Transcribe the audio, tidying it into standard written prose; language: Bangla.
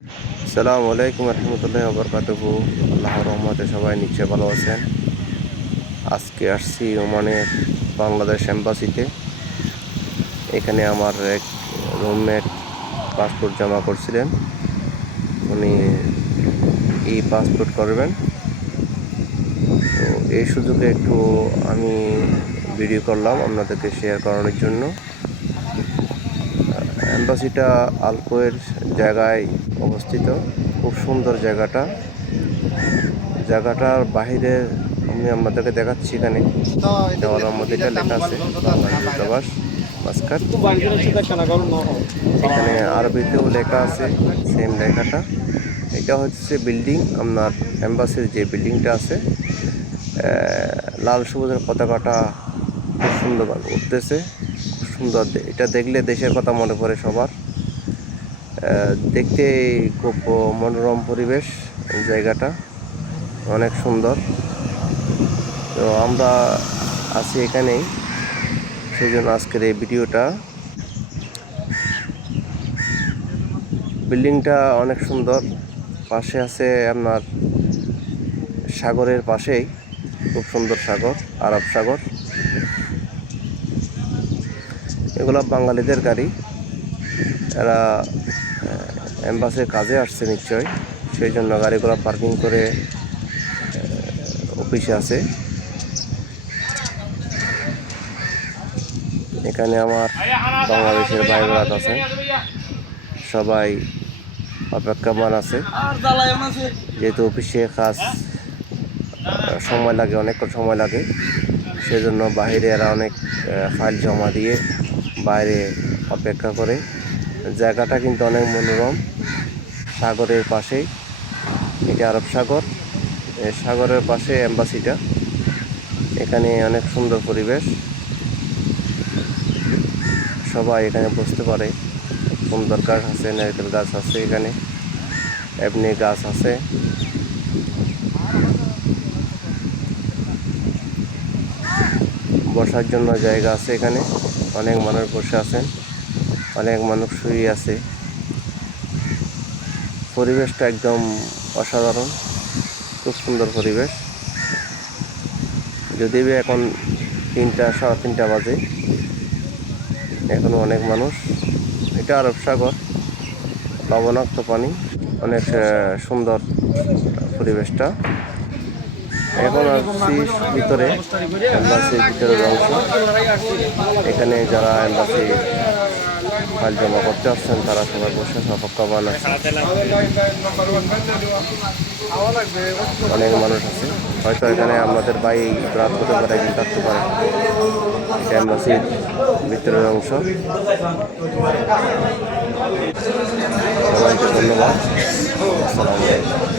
আসসালামু আলাইকুম রহমতুল্লাহি ওয়া বারাকাতুহু। আল্লাহর রহমতে সবাই নিশ্চয় ভালো আছেন। আজকে আসছি ওমানের বাংলাদেশ এম্বাসিতে। এখানে আমার এক রুমমেট পাসপোর্ট জমা করছিলেন, উনি পাসপোর্ট করবেন। তো এই সুযোগে একটু আমি ভিডিও করলাম আপনাদেরকে শেয়ার করানোর জন্য। এম্বাসিটা আলকোয়ের জায়গায় অবস্থিত, খুব সুন্দর জায়গাটার বাহিরে আমি আপনাদেরকে দেখাচ্ছি। এখানে দেওয়ালের মধ্যে এটা লেখা আছে বাংলাদেশ দূতাবাস মাস্কাট। এখানে আরবিতেও লেখা আছে সেম লেখাটা। এটা হচ্ছে বিল্ডিং, আপনার এম্বাসির যে বিল্ডিংটা আছে, লাল সবুজের পতাকাটা খুব সুন্দরভাবে উঠতেছে, খুব সুন্দর। এটা দেখলে দেশের কথা মনে পড়ে সবার। দেখতে খুব মনোরম পরিবেশ, জায়গাটা অনেক সুন্দর। তো আমরা আছি এখানেই, সেই জন্য আজকের এই ভিডিওটা। বিল্ডিংটা অনেক সুন্দর, পাশে আছে আপনার সাগরের পাশেই খুব সুন্দর সাগর, আরব সাগর। এগুলো বাঙালিদের গাড়ি, এরা এম্বাসির কাজে আসছে নিশ্চয়, সেই জন্য গাড়িগুলো পার্কিং করে অফিসে আছে। এখানে আমার বাংলাদেশের ভাই বোনেরা আছে, সবাই অপেক্ষমান আছে। যেহেতু অফিসে কাজ সময় লাগে, অনেকক্ষণ সময় লাগে, সেজন্য বাইরে এরা অনেক ফাইল জমা দিয়ে বাইরে অপেক্ষা করে। জায়গাটা কিন্তু অনেক মনোরম, সাগরের পাশেই। এটা আরব সাগর, সাগরের পাশে এম্বাসিটা। এখানে অনেক সুন্দর পরিবেশ, সবাই এখানে বসতে পারে। সুন্দর গাছ আছে, নারকেল গাছ আছে, এখানে এমনি গাছ আছে। বসার জন্য জায়গা আছে এখানে, অনেক মানুষ বসে আছেন, অনেক মানুষ শুয়ে আছে। পরিবেশটা একদম অসাধারণ, খুব সুন্দর পরিবেশ। যদিও এখন 3টা, 3:30 বাজে, এখনো অনেক মানুষ। এটা আরব সাগর, লবণাক্ত পানি, অনেক সুন্দর পরিবেশটা। এখন আসছি ভিতরে, এম্বাসির ভিতরের অংশ। এখানে যারা এম্বাসি ফাইল জমা করতে আসছেন তারা সবাই বসে অপেক্ষমান আছে, অনেক মানুষ আছে। হয়তো এখানে আমাদের ভাই রাত হতে পারে, একদিন থাকতে পারে। এটা এম্বাসির ভিতরের অংশ। সবাইকে ধন্যবাদ। আসসালামু আলাইকুম।